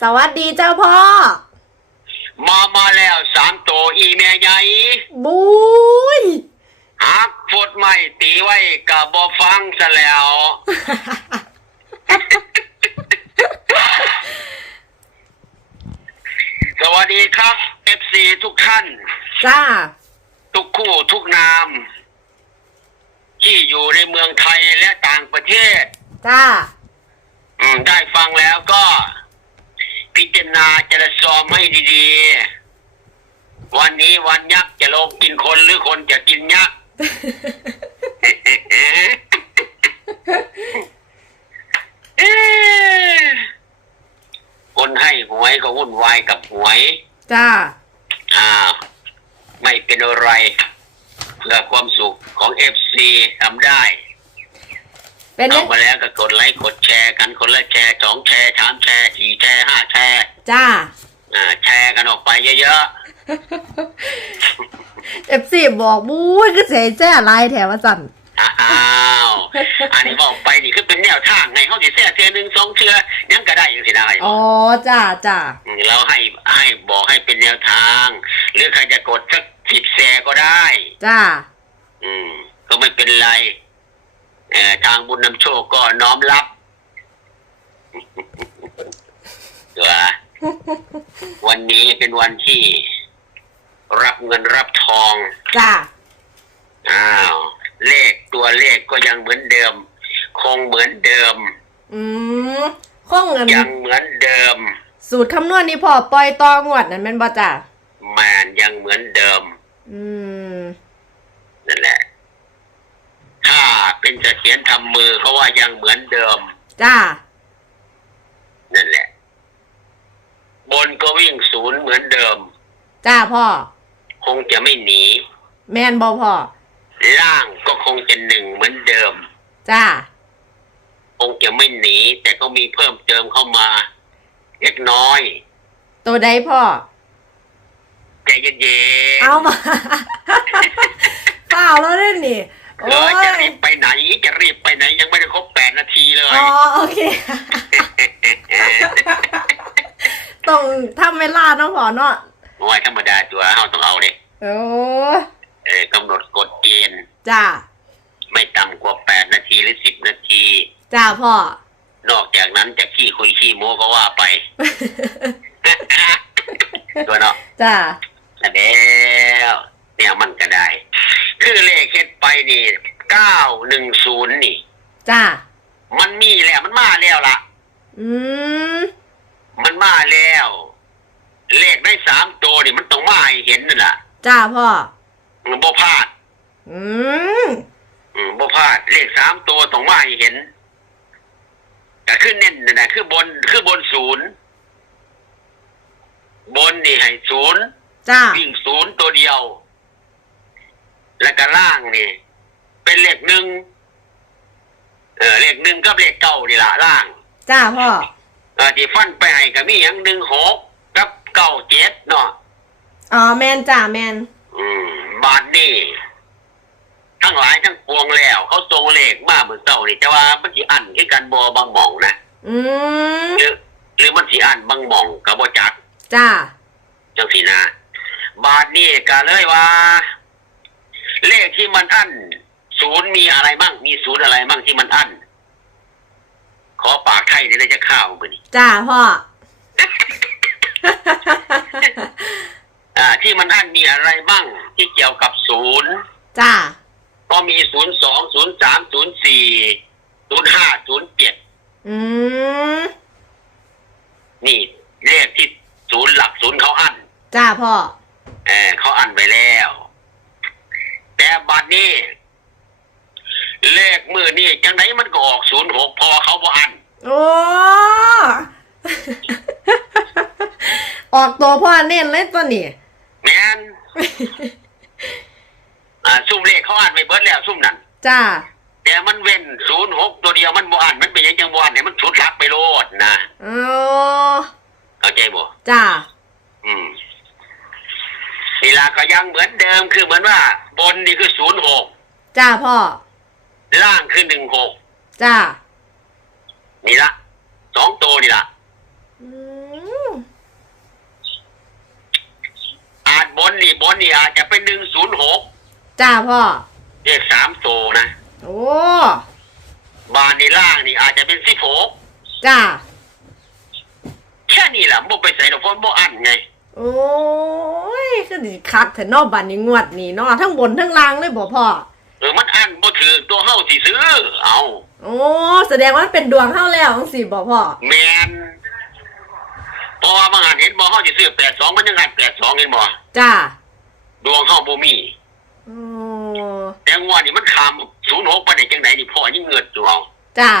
สวัสดีเจ้าพ่อ มามาแล้วสามตัวอีแม่ใหญ่บุยหักฟดไม่ตีไว้กับบอฟังซะแล้ว สวัสดีครับเอฟซีทุกท่าน จ้า ทุกคู่ทุกนาม ที่อยู่ในเมืองไทยและต่างประเทศ จ้า อืมได้ฟังแล้วก็ พิจารณาจรซอมให้ดีๆ วันนี้วันยักษ์จะลงกินคนหรือคนจะกินยักษ์เอ๊ะคนให้หวยก็วุ่นวายกับหวย จ้า อ่า ไม่เป็นอะไรเพื่อความสุขของเอฟซีทำได้ เป็นยัเอางมาแล้วก็กดไลค์กดแชร์กันคนละแชร์สองแชร์สามแชร์สี่แชร์ห้าแชร์จ้าอ่าแชร์กันออกไปเยอะเอฟซีบอกบุ้ยก็เสียแจ้ลายแถวว่าสั่นๆอ้าวอันนี้บอกไปนี่คือเป็นแนวทางไงเขาสิแท้เทือหนึ่งสองเทือยังก็ได้ยังสิได้อ๋อจ้าจ้าเราให้ให้บอกให้เป็นแนวทาง หรือใครจะกดสักสิบแชร์ก็ได้ จ้าอืมก็ไม่เป็นไรเอ่อ ทางบุญนำโชคก็น้อมรับตัววันนี้เป็นวันที่ รับเงินรับทอง จ้าอ้าว เลขตัวเลขก็ยังเหมือนเดิม คงเหมือนเดิม อืมข้องเงินยังเหมือนเดิม สูตรคำนวณนี่พอปล่อยตองวดนั่นแม่นบ่จ้าแมนยังเหมือนเดิม อืมนั่นแหละถ้า เป็นเสถียรทำมือเขาว่ายังเหมือนเดิม จ้า นั่นแหละ บนก็วิ่งศูนย์เหมือนเดิม จ้าพ่อ คงจะไม่หนี แม่นบ่พ่อ ล่างก็คงจะหนึ่งเหมือนเดิม จ้า คงจะไม่หนี แต่ก็มีเพิ่มเติมเข้ามา เล็กน้อย ตัวใดพ่อ ใจเย็นๆ เอามา เปล่าแล้วเล่นนี่ เอโอ้อยจะรีบไปไหน จะรีบไปไหนยังไม่ได้ครบแปดนาทีเลยอ๋อโอเค ต้องทำเวลาเนาะพ่อเนาะโอ้ยธรรมดาตัวเฮาต้องเอาเลยโอ้เออกำหนดกฎเกณฑ์ จ้าไม่ต่ำกว่าแปดนาทีหรือสิบนาที จ้าพ่อ นอกจากนั้นจะขี้คุยขี้โม้ก็ว่าไป ตัวเนาะจ้า แล้วเนี่ยมันก็ได้ คือเลขเฮ็ดไปนี่เก้าหนึ่งศูนย์นี่ จ้า มันมีแล้วมันมาแล้วล่ะ อืม มันมาแล้ว เลขได้สามตัวนี่มันต้องมาให้เห็นนั่นแหละจ้าพ่อ มันบ่พลาด อืม อืมบ่พลาด เลขสามตัวต้องมาให้เห็นแต่ขึ้นเน้นนั่นนะคือบนคือบนศูนย์บนนี่ให้ศูนย์จ้า วิ่งศูนย์ตัวเดียว แล้วก็ล่างนี่ เป็นเลขหนึ่งเออเลขหนึ่งกับเลขเก้านี่ละล่างจ้าพ่อเออที่ฟันไปให้ก็มีอย่างหนึ่งหกกับเก้าเจ็ดเนาะอ๋อแมนจ้าแมนอืมบาทนี่ทั้งหลายทั้งปวงแล้ว เขาทรงเลขมาเหมือนเก่านี่แต่ว่ามันสิอันที่กันบอบางหมองนะอืมหรือหรือมันสิอันบางหมองกับบ่จักจ้าจังสีนะบาทนี่ก็เลยว่า เลขที่มันอั้นศูนย์มีอะไรบ้างมีศูนย์อะไรบ้างที่มันอั้นขอปากไทยนี่ได้จะข้าวมือนี่จ้าพ่ออ่า ที่มันอั้นมีอะไรบ้างที่เกี่ยวกับศูนย์จ้าก็มีศูนย์สองศูนย์สามศูนย์สี่ศูนย์ห้าศูนย์เจ็ดอืมนี่เลขที่ศูนย์หลักศูนย์เขาอั้นจ้าพ่อเออเขาอั้นไปแล้ว แต่บัดนี้ เลขมือนี่จังไหนมันก็ออกศูนย์หกพอเขาบ่อั้นโอ้ออกตัวพ่อเน้นเลยตัวนี้แมนอ่าซุ่มเลขเขาอ่านไปเบิดแล้วซุ่มนั่นจ้าแต่มันเว้นศูนย์หกตัวเดียวมันบ่อ่านมันเป็นหยังจังบ่อ่านเนี่ยมันชุดลักไปโลดนะอ๋อเข้าใจบ่จ้าอืม ศิลาก็ยังเหมือนเดิมคือเหมือนว่า บนนี่คือศูนย์หกจ้าพ่อ ล่างคือหนึ่งหกจ้านี่ละสองตัวนี่ละอืาจบนนี่บนนี่อาจจะเป็นหนึ่งศูนย์หกจ้าพ่อ เรียสามตัวนะโอ้บานในล่างนี่อาจจะเป็นสิบหกจ้าแค่นี้แหละบ่ไปใส่ดอกฟ้อนบ่อันไง โอ้ยก็ดีคักแต่นอกบันนี้งวดนี่เนาะทั้งบนทั้งล่างเลยบ่พ่อเออมันอันบ่ถือตัวเฮาสิซื้อ เอาโอ้แสดงว่ามันเป็นดวงเฮาแล้วจังซี่บ่พ่อแมนเพราะว่าบางอันเห็นบ่เฮาสิซื้อ82มันยังอัน82เห็นบ่จ้าดวงเฮาบ่มีโอ้แต่งวดนี่มันขาม06ไปได้จังไดนี่พ่อยังเงิดอยู่เอาจ้า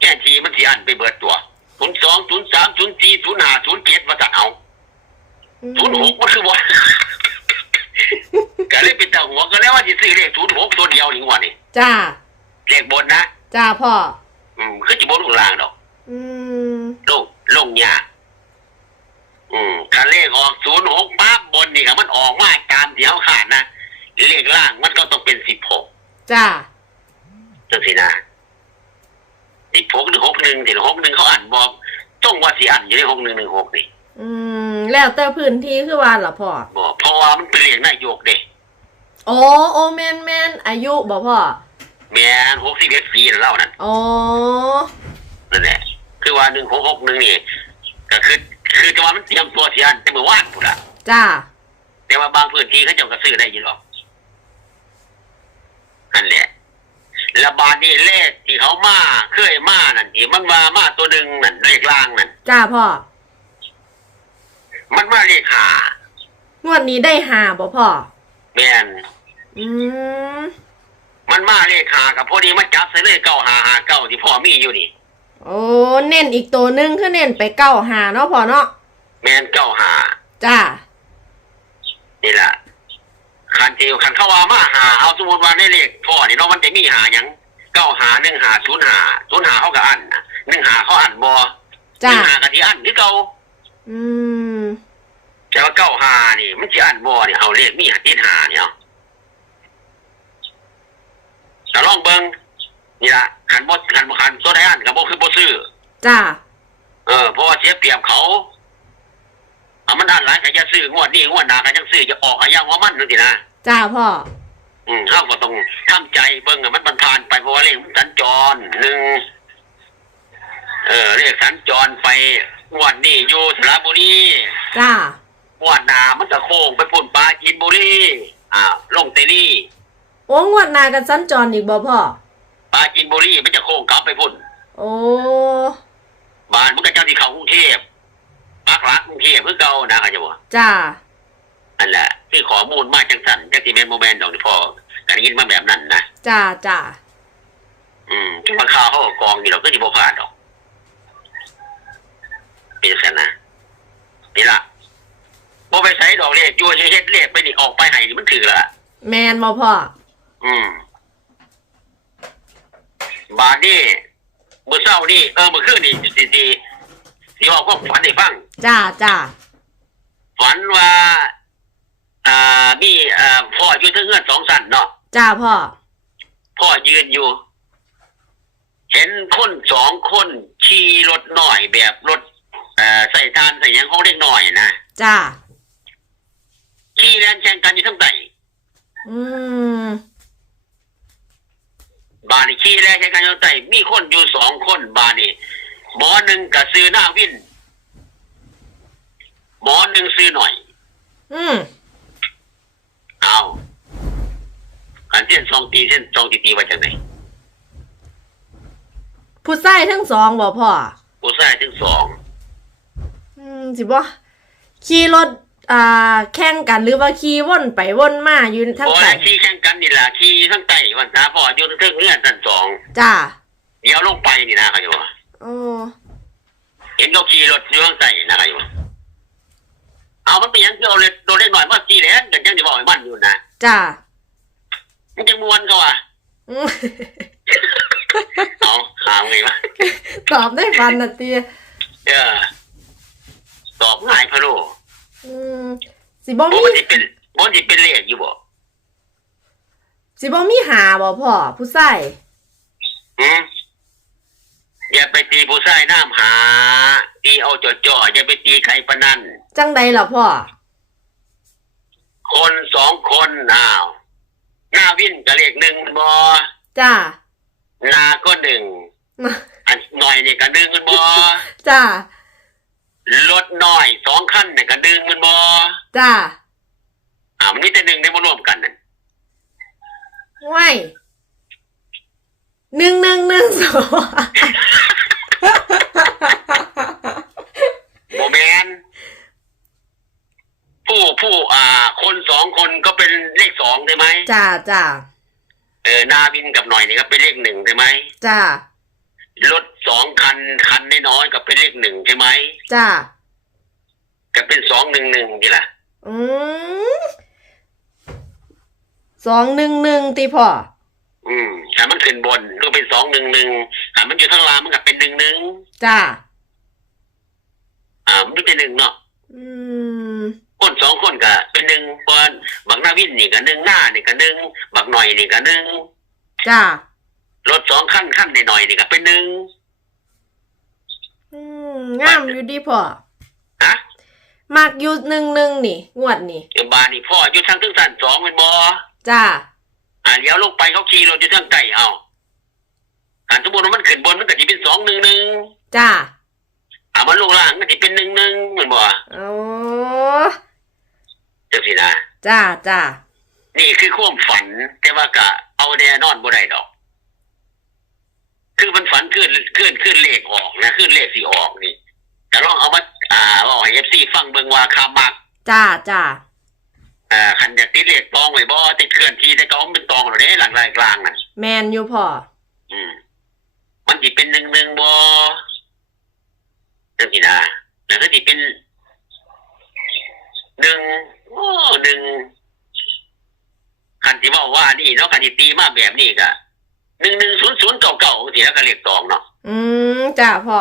แค่ทีมันสิอันไปเบิดตัว02 03 04 05 07ว่าจะเอา อืม06มันคือบ่ก็เลยเป็นตาหัวก็แล้วว่าสิซื้อเลข06ตัวเดียวนี่งวดนี่จ้าเลขบนนะจ้าพ่อ อืมคือสิบ่ลงล่างดอก อืมลงลงยากอืมถ้าเลขออกศูนย์หกปั๊บบนนี่ครับมันออกมาตามที่เขาขาดนะเลขล่างมันก็ต้องเป็นสิบหกจ้าจังสินะสิบหกหรือหกหนึ่งถึงหกหนึ่งเขาอ่านบอกต้องว่าสิอ่านอยู่ในหกหนึ่งหนึ่งหกนี่ อืม แล้วแต่พื้นที่คือว่าล่ะพ่อ บอกเพราะว่ามันเป็นเลขนายกเด็กโอ้โอแมนแมนอายุบ่พ่อแม่นหกสิบเอ็ดปีแล้วนั่นอ๋อนั่นแหละคือว่าหนึ่งหกหกหนึ่งนี่ก็คือ คือจะว่ามันเตรียมตัวสิอ่านแต่เมื่อวานพูดละจ้าแต่ว่าบางพื้นที่เขาเจ้าก็ซื้อได้อยี่หรอกนั่นแหละแล้วบาดนี้เลขที่เขามาเคยมานั่นที่มันมามาตัวหนึ่งนั่นเลขล่างนั่นจ้าพ่อ มันมาเลขหางวดนี้ได้หาบ่พ่อแม่นอืมมันมาเลขหากับพอดีมันจับใส่เลขเก้าหาหาเก้าที่พ่อมีอยู่นี่ โอ้เน้นอีกตัวหนึงคือเน้นไปเก้าหาเนาะพ่อเนาะแม่นเก้าหาจ้านี่แหละคันที่คันเข้าว่ามาหาเอาสมมติว่าในเลขพ่อนี่เนาะมันจะมีหาหยังเก้าหาหนึ่งหาศูนย์หาศูนย์หาเขากับอันนะหนึ่งหาเขาอันบอหจ้านึ่งหากะที่อันที่เก่า อืม แต่ว่าเก้าหานี่ มันจะอันบ่เนี่ยเอาเลขมีหาติดหาเนี่ยเอาแต่ลองเบิ่งนี่ละขันบ่ขันบ่ขันตัวใดอันกับบ่คือบ่ซื้อจ้าเออเพราะว่าเสียเปรียบเขาเอามันด้านหลายก็จะซื้องวดนี้งวดหน้าก็จังซื้อจะออกอะอย่างว่ามันจังซี่นะจ้าพ่ออืมเฮาก็ต้องทำใจเบิ่งอะมันมันผ่านไปเพราะว่าเลขมันสัญจรหนึ่ง เออเลขสัญจรไปงวดนี้อยู่สระบุรีจ้างวดหน้ามันจะโค้งไปพุ่นปลาจีนบุรีอ่าลงเตลี่โอ้งวดหนากันสัญจรอีกบ่พ่อปลาจีนบุรีมันจะโค้งกลับไปพุ่น โอ้บ้านมันก็เจ้าที่เขากรุงเทพปักหลักกรุงเทพเพื่อเก่านะเขาจะบอกจ้านั่นแหละที่ข้อมูลมาจังสันจังสีแมนโมแมนดอกนี่พ่อการยินมาแบบนั้นนะจ้าจ้าอืมที่ว่าข่าวเขาก็กองอยู่เราก็จะบ่พลาดดอก เป็นสันนะนี่ละบ่ไปใส่ดอกเลขอยู่เฮ็ดเลขไปนี่ออกไปให้นี่มันถือละแมนบ่พ่อ อืม บาดนี่มื่อเช้านี่เออเมื่อคืนนี่สิสิสิออกก็ฝันให้ฟังจ้าจ้าฝันว่าอ่ามีเอ่อพ่ออยู่เทั้งเงื่อนสองสันเนาะจ้าพ่อ พ่อยืนอยู่ เห็นคนสองคนขี่รถหน่อยแบบรถเอ่อใส่ทานใส่หยังของเล็กหน่อยนะจ้า ขี่แลนแข่งกันอยู่ทั้งใต้อืม บานี่ขี่แลนแข่งกันอยู่ทั้งใต้มีคนอยู่สองคนบานี่หมอหนึ่งกับซื้อหน้าวินหมอหนึ่งซื้อหน่อย อืม เอาการเส้นสองตีเส้นสองตีตีว่าจากไหนผู้ชายทั้งสองบ่พ่อ ผู้ชายถึงสอง อืมสิบ่ขี่รถอ่าแข่งกันหรือว่าขี่วนไปวนมาอยู่ทั้งโอ้ไสยขี่แข่งกันนี่แหละขี่ทั้งใต้วันตาพ่ออยู่ทั้งเงื่อนทั้งสองจ้าเดี๋ยวลงไปนี่นะเขาอยู่ว่าโอ้เห็นเขาขี่รถอยู่ข้างใต้นะเขาอยู่ว่าเอามันเป็นหยังคือเอาเลยโดนเล็กหน่อยมาขี่แลนกันยังที่บอกให้มันอยู่นะจ้ามันจะมวนเขาอะอืม เอาหาไงวะ ตอบได้ฟันนะเตียเออ ตอบง่ายพะโลอืมสิบ่บมีนที่เป็นบนที่เป็นเลขอยู่บ่สิบ่มีหาบ่พ่อผู้ชายอืมอย่าไปตีผู้ชายน้ำหา ตีเอาจ่อๆอย่าไปตีใครปะนั่น จังใดล่ะพ่อคนสองคนอ้าวหน้าวินกับเลขหนึ่งบอจ้านาก็หนึ่งอันหน่อยนี่ก็หนึ่งมันบอจ้า รถน้อยสองขั้นนี่ก็หนึ่งมันบอจ้าอ่ามันมีแต่หนึ่งได้มารวมกันนั่นไว้หนึ่งหนึ่งหนึ่งสองโมแมนผู้ผู้อ่า คนสองคนก็เป็นเลขสองใช่ไหมจ้าจ้าเออนาวินกับหน่อยนี่ก็เป็นเลขหนึ่งใช่ไหมจ้า รถสองคันคันน้อยๆก็เป็นเลขหนึ่งใช่ไหมจ้าก็เป็นสองหนึ่งหนึ่งนี่แหละอืมสองหนึ่งหนึ่งตีพ่ออืมถ้ามันขึ้นบนก็เป็นสองหนึ่งหนึ่งถ้ามันอยู่ข้างล่างมันก็เป็นหนึ่งหนึ่งจ้าอ่ามันไม่เป็นหนึ่งเนาะอืมคนสองคนก็เป็นหนึ่งเพราะบักหน้าวินนี่ก็หนึ่งหน้านี่ก็หนึ่งบักหน่อยนี่ก็หนึ่งจ้า รถสองขั้นขั้นหน่อยๆนี่ก็เป็นหนึ่งอืมงามอยู่ดีพ่อฮะมากอยู่หนึ่งหนึ่งนี่ งวดนี่เดี๋ยวบานนี่พ่ออยู่ทางทึ่งสันสองเป็นบอจ้าอ่าเลี้ยวลงไปเขาขี่รถอยู่ทางใต้เอาอ่าสมมติว่ามันขึ้นบนมันก็จะเป็นสองหนึ่งหนึ่งจ้าอ่ามันลงล่างมันจะเป็นหนึ่งหนึ่งเหมือนบ่โอ้เจ้าสินะจ้าจ้านี่คือความฝันแต่ว่าก็เอาแน่นอนบ่ได้ดอกคือมันฝัน ขึ้นขึ้นขึ้นเลขออกนะขึ้นเลขสีออกนี่แต่ลองเอามาอ่าว่าให้เอฟซีฟังเบิ่งว่าคามักจ้าจ้าอ่าคันอยากติดเลขตองไว้บ่ติดเคลื่อนที่แต่ก็มันเป็นตองแล้วเด้หลังรายกลางน่ะแมนอยู่พ่ออืมมันสิเป็นหนึ่งหนึ่งบ่จังซี่นะแล้วก็สิเป็นหนึ่งโอ้หนึ่งคันที่ว่าว่านี่เนาะคันที่ตีมาแบบนี้ก็ หนึ่งหนึ่งศูนย์ศูนย์เก่าเก่าสิแล้วก็เลขตองเนาะอืมจ้าพ่อ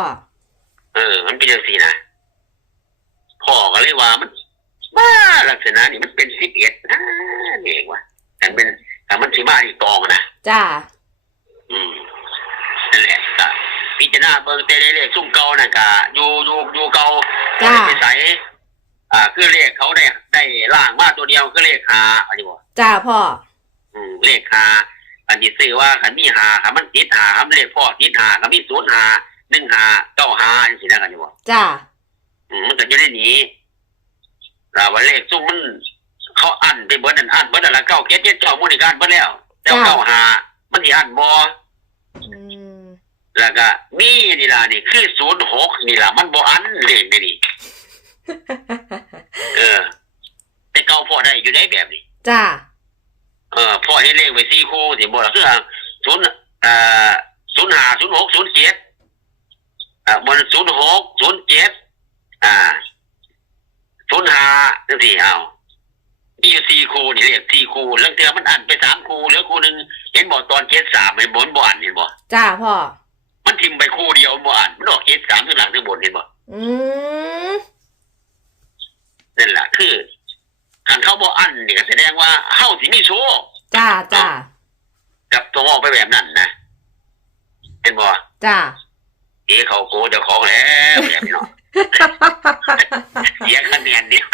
เออ มันเป็นจังซี่นะพ่อก็เลยว่ามันบ้าลักษณะนี่มันเป็นสิบเอ็ดนะนี่เองว่ะแต่เป็นแต่มันสิมาอีกตองนะจ้าอืมนั่นแหละก็พิจารณาเบิ่งแต่เลขซุ่มเก่านั่นก็อยู่อยู่อยู่เก่าจ้าไปใส่อ่า คือเลขเขาได้ได้ล่างมาตัวเดียวคือเลขหาอันนี้บ่จ้าพ่ออืมเลขหา อันนี้ซื้อว่าคันมีหาคันมันติดหาคันเลขพ่อติดหาคันมีศูนย์หาหนึ่งหาเก้าหาจังซี่นะกันอยู่บ่จ้าอืมมันก็จะได้หนีแต่ว่าเลขซุ่มมันเขาอันไปเบิดนั่นอันเบิดนั่นละเก้าเจ็ดเจ็ดเก้ามูลนิการเบิดแล้วแล้วเก้าหามันสิอันบ่อืมแล้วก็มีนี่ล่ะนี่คือศูนย์หกนี่ล่ะมันบ่อันเลขนี่นี่เออแต่เก่าพอได้อยู่ได้แบบนี้จ้า เออพอให้เลขไว้สี่คู่สิบ่ล่ะคือศูนย์เอ่อศูนย์ห้าศูนย์หกศูนย์เจ็ดอ่าบนศูนย์หกศูนย์เจ็ดอ่าศูนย์ห้าจังสี่เอามีอยู่สี่คู่นี่เลขสี่คู่แล้วเทื่อมันอันไปสามคู่เหลือคู่หนึ่งเห็นบ่ตอนเจ็ดสามเห็นบ่มันบ่อันเห็นบ่จ้าพ่อ มันทิมไปคู่เดียวมันบ่อันมันออกเจ็ดสามข้างหลังข้างบนเห็นบ่อืมนั่นแหละคือ คันเขาบ่อันนี่ก็แสดงว่าเฮาสิมีโชคจ้าจ้ากับตัวออกไปแบบนั้นนะเห็นบ่จ้าเอ๋เขาโกเจ้าของแล้วแบบนี้เนาะเสียคะแนนเดียว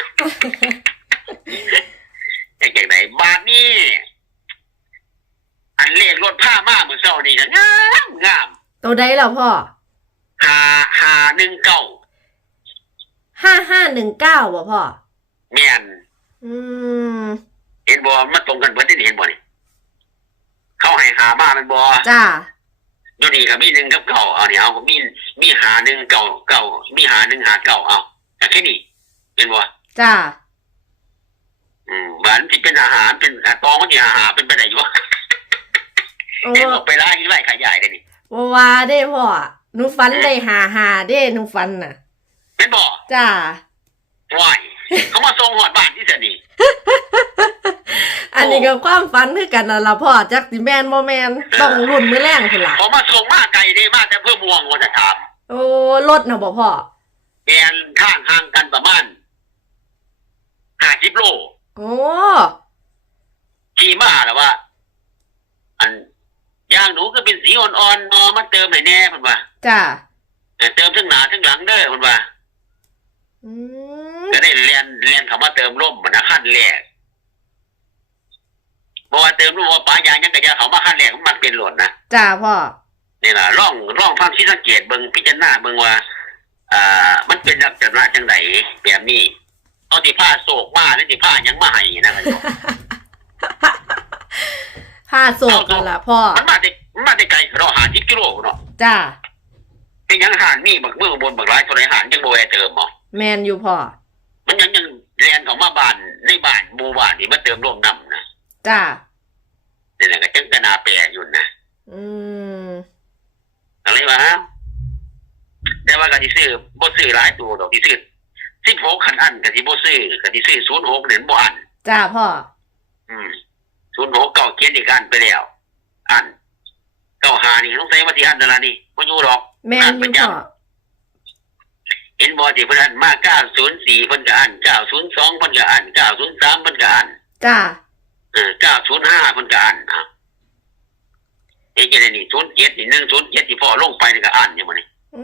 แต่จากไหนบาทนี่อันเลขรถผ้ามาเมื่อเช้านี่ก็งามงามตัวใดล่ะพ่อหาหาหนึ่งเก้าห้าห้าหนึ่งเก้าบ่พ่อแม่น อืมเห็นบ่มันตรงกันเบิดที่เห็นบ่นี่เขาให้หามามันบ่จ้าอยู่นี่ก็มีหนึ่งกับเก่าเอาเนี่ยเอามีมีหาหนึ่งเก่าเก่ามีหาหนึ่งหาเก่าเอาแต่แค่นี้เป็นบ่จ้าอืมหวานที่เป็นอาหารเป็นอะตองก็ที่อาหารเป็นไปไหนอยู่วะโอ้เห็นบอกไปร้านที่ไรขายใหญ่เลยนี่บ่ว่าได้พ่อหนูฟันได้หาหาเด้หนูฟันน่ะเป็นบ่จ้าวาย เขามาส่งหอดบ้านที่สนีอันนี้ก็ความฝันคือกันน่ะล่ะพ่อจักสิแม่นบ่แม่นต้องรุ่นมื้อแรงพุ่นล่ะพอมาส่งมาไกลได้มาแต่เพื่อม่วงวันจะถามโอ้รถน่ะบ่พ่อเปลี่ยนทางห่างกันประมาณห้าสิบโลโอ้ขี่มาแล้วว่า อันย่างหนูก็เป็นสีอ่อนๆนอมาเติมให้แน่มันว่าจ้าเออเติมทั้งหน้าทั้งหลังเด้อมันว่าอืมก็ได้ เรียนเรียนคำว่าเติมร่มมันนะขั้นแรกบอกว่าเติมรู้ว่าปลายางยังกระยาเขามาขั้นแรกมันเป็นหล่นนะจ้าพ่อนี่ล่ะร่องร่องฟังที่สังเกตเบิ่งพิจารณาเบิ่งว่า อ่า มันเป็นลักษณะจังไดแบบนี้เอาที่ผ้าโศกมาหรือที่ผ้าหยังมาให้นะครับผ้าโศกกันละพ่อมันมาได้มันมาได้ไกลเราหาที่กิโลเนาะจ้าเป็นหยังหารมีบักมือบนบักหลายตัวไหนหารจังบ่แวะเติมบ่แมนอยู่พ่อ มันยังยังเรียนของมาบ้านในบ้านหมู่บ้านนี่มาเติมร่วมน้ำนะจ้านี่แหละก็จังกะนาแปรอยู่นะอืมอะไรวะแต่ว่าก็สิซื้อบ่ซื้อหลายตัวดอกสิซื้อ16คันอันก็สิบ่ซื้อก็สิซื้อ06เนี่ยบ่อันจ้าพ่อ อืม06เก่าเกียนอีกอันไปแล้ว อันเก้าหานี่ต้องใส่ว่าสิอันนั่นล่ะนี่บ่อยู่ดอกแมนอยู่พ่อ เห็นบ่ที่เพิ่นอันมา904เพิ่นก็อัน902เพิ่นก็อัน903เพิ่นก็อันจ้าเออ905เพิ่นก็อันอะเอ๊ะจะได้นี่07นี่107ที่พ่อลงไปนี่ก็อันอยู่บ่นี่โอ้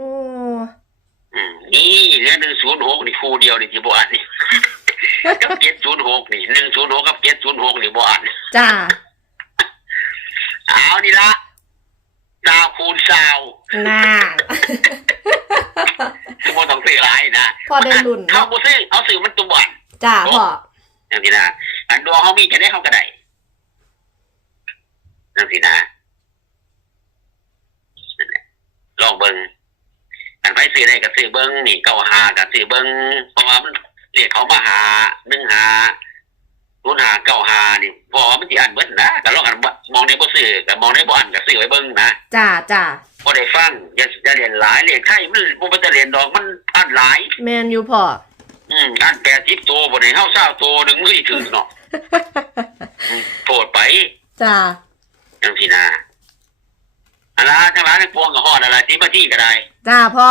อืมนี่เหลือ106นี่คู่เดียวนี่ที่บ่อันนี่ กับ706นี่106กับ706นี่บ่อันจ้าเอานี่ละ ดาวคูณซาวน่าสมมติต้องซื้อหลายนะพ่อได้รุ่นเขาเนาะบ่ซื้อเอาซื้อมันตัวบ่อนจ้าพ่อจังซี่นะอันดวงเขามีจะได้เขาก็ได้จังซี่นะนั่นแหละลองเบิ่งอันไปซื้อได้ก็ซื้อเบิ่งนี่เก้าหาก็ซื้อเบิ่งเพราะว่ามันเรียกเขามาหาหนึ่งหารุ่นหาเก้าหานี่เพอมันสิอันเบิดนะก็ลองอันบ่ มองในบ่ซื้อก็มองในบ่อันก็ซื้อไว้เบิ่งนะจ้าจ้าบ่ได้ฟังอย่าอย่าเรียนหลายเรียนไทยมันบ่เป็นจะเรียนดอกมันอันหลายแมนอยู่พ่ออืมอัน80ตัวบ่ได้เฮา20ตัวถึงมือสิถึงเนาะอืมโปรดไปจ้าจังซี่นะอันละทั้งหลายทั้งปวงก็ฮอดอะไรที่มาที่ก็ได้จ้าพ่อ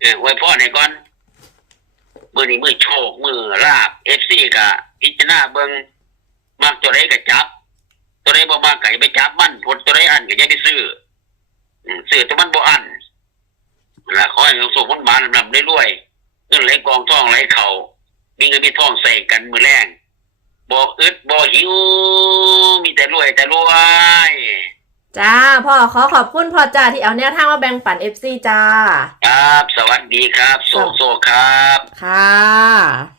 เออไว้พ่อให้ก่อนมื้อนี้มื้อโชคมื้อลาบ FC ก็พิจารณาเบิ่งมักตัวใดก็จับ ตัวใดบ่มักก็อย่าไปจับมันผลตัวใดอันก็อย่าไปซื้ออืมซื้อตัวมันบ่อันนั่นล่ะขอให้สุขคนหมาลำๆรวยๆเงินไหลกองทองไหลเข้ามีเงินมีทองใส่กันมื้อแรงบ่อึดบ่หิว มีแต่รวยแต่รวยจ้าพ่อขอขอบคุณพ่อจ้าที่เอาแนวทางมาแบ่งปันเอฟซีจ้า ครับ สวัสดีครับ โซโซครับ ค่ะ